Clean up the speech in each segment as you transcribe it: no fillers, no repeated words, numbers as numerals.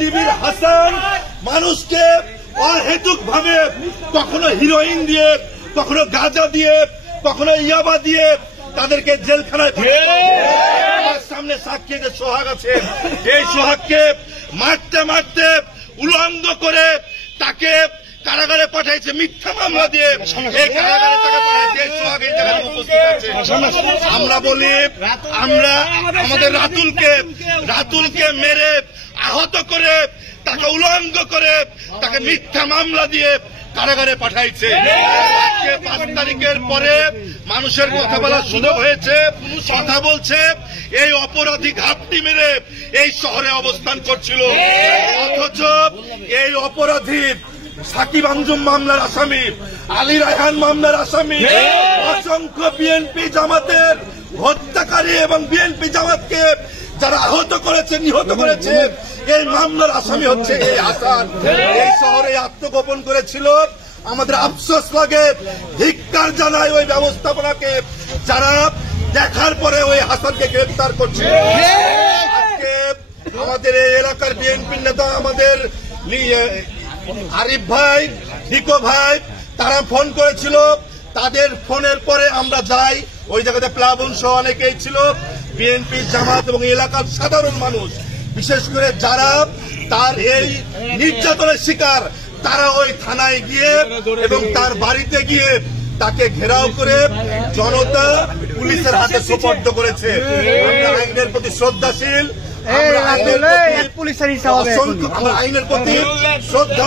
ডিবির হাসান মানুষকে অহেতুক ভাবে কখনো হিরোইন দিয়ে, কখনো গাঁজা দিয়ে, কখনো ইয়াবা দিয়ে তাদেরকে জেলখানায় সামনে সাক্ষী যে সোহাগ আছে, এই সোহাগকে মারতে মারতে উলঙ্গ করে তাকে কারাগারে পাঠাইছে মিথ্যা মামলা দিয়ে। এই কারাগারে তাকে পাঠাইছে, সোহাগ এই জায়গায় উপস্থিত আছে। আমরা বলি, আমরা আমাদের রাতুলকে মেরে আহত করে তাকে উলঙ্গ করে তাকে মিথ্যা মামলা দিয়ে কারাগারে পাঠাইছে। আজকে 5 তারিখের পরে মানুষের কথা বলার সুযোগ হয়েছে, কথা বলছে। এই অপরাধী ঘাপটি মেরে এই শহরে অবস্থান করছিল, অথচ এই অপরাধী সাকিব আঞ্জুম মামলার আসামি, আলী রায়হান মামলার আসামি, অসংখ্য বিএনপি জামাতের হত্যাকারী এবং বিএনপি জামাতকে যারা আহত করেছে, নিহত করেছে, এই মামলার আসামি হচ্ছে এই হাসান। এই শহরে আত্মগোপন করেছিল। আমাদের আফসোস লাগে, ধিক্কার জানায় ওই ব্যবস্থাপনাকে যারা দেখার পরে ওই হাসানকে গ্রেফতার করছে। আজকে আমাদের এই এলাকার বিএনপির নেতা আমাদের আরিফ ভাই, ভিকো ভাই, তারা ফোন করেছিল। তাদের ফোনের পরে আমরা যাই, ওই জায়গাতে প্লাবন সহ অনেকেই ছিল, বিএনপি জামাত এবং এলাকার সাধারণ মানুষ, বিশেষ করে যারা তার এই নির্যাতনের শিকার, তারা ওই থানায় গিয়ে এবং তার বাড়িতে গিয়ে তাকে ঘেরাও করে জনতা পুলিশের হাতে সোপর্দ করেছে। আমরা আইনের প্রতি শ্রদ্ধাশীল, আইনের প্রতি শ্রদ্ধা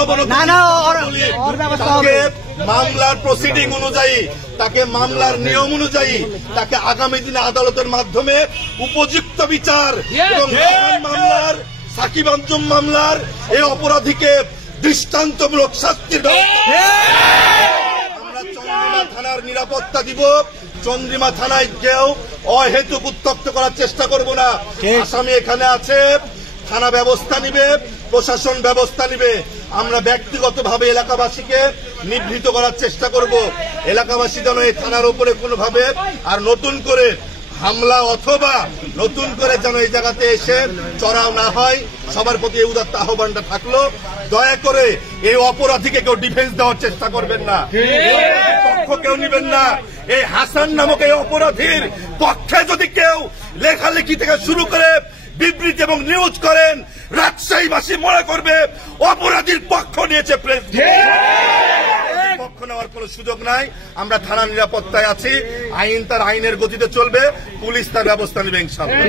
মামলার প্রসিডিং অনুযায়ী, তাকে মামলার নিয়ম অনুযায়ী তাকে আগামী দিনে আদালতের মাধ্যমে উপযুক্ত বিচার এবং মামলার সাকিব আঞ্জুম মামলার এই অপরাধীকে দৃষ্টান্তমূলক শাস্তির আমরা চন্দ্রিমা থানার নিরাপত্তা দিব। চন্দ্রিমা থানায় কেউ অহেতুক উত্তপ্ত করার চেষ্টা করব না। আসামি এখানে আছে, থানা ব্যবস্থা নিবে, প্রশাসন ব্যবস্থা নিবে। আমরা ব্যক্তিগতভাবে এলাকাবাসীকে নিবৃত করার চেষ্টা করব। এলাকাবাসী যেন এই থানার উপরে কোনোভাবে আর নতুন করে হামলা অথবা নতুন করে যেন এই জায়গাতে এসে চড়াও না হয়, সবার প্রতি এই উদাত্ত আহ্বানটা থাকলো। দয়া করে এই অপরাধীকে কেউ ডিফেন্স দেওয়ার চেষ্টা করবেন না, পক্ষ কেউ নিবেন না। এই হাসান নামক এই অপরাধীর পক্ষে যদি কেউ লেখালেখি থেকে শুরু করে বিবৃতি এবং নিউজ করেন, রাজশাহীবাসী মনে করবে অপরাধীর পক্ষ নিয়েছে প্রেস। পক্ষ নেওয়ার কোন সুযোগ নাই। আমরা থানা নিরাপত্তায় আছি, আইন তার আইনের গতিতে চলবে, পুলিশ তার ব্যবস্থা নেবে ইনশাআল্লাহ।